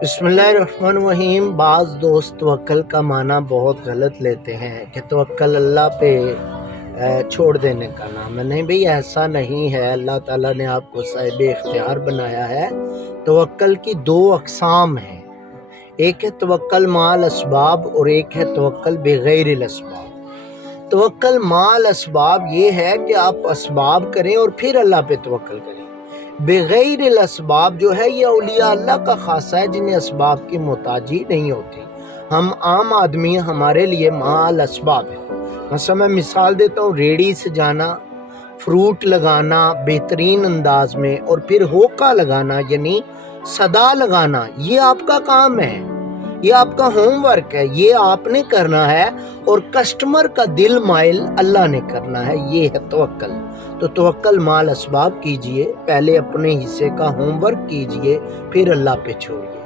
बिस्मिल्लाहिर्रहमानिर्रहीम। बाज़ दोस्त तवक्ल का माना बहुत गलत लेते हैं कि तवक्ल अल्लाह पे छोड़ देने का नाम है। नहीं भाई, ऐसा नहीं है। अल्लाह ताला ने आपको साहिब इख्तियार बनाया है। तवक्ल की दो अक़साम हैं, एक है तवक्ल माल असबाब और एक है तवक्ल बग़ैर असबाब। तवक्ल माल असबाब ये है कि आप असबाब करें और फिर अल्लाह पे तवक्ल करें। बग़ैर असबाब जो है ये औलिया अल्लाह का खासा है, जिन्हें असबाब की मोहताजी नहीं होती। हम आम आदमी, हमारे लिए माल असबाब है। मतलब मैं मिसाल देता हूँ, रेड़ी से जाना, फ्रूट लगाना बेहतरीन अंदाज में और फिर होका लगाना यानी सदा लगाना, ये आपका काम है, ये आपका होमवर्क है, ये आपने करना है। और कस्टमर का दिल माइल अल्लाह ने करना है, ये है तवक्ल। तो तवक्ल माल असबाब कीजिए, पहले अपने हिस्से का होमवर्क कीजिए, फिर अल्लाह पे छोड़िए।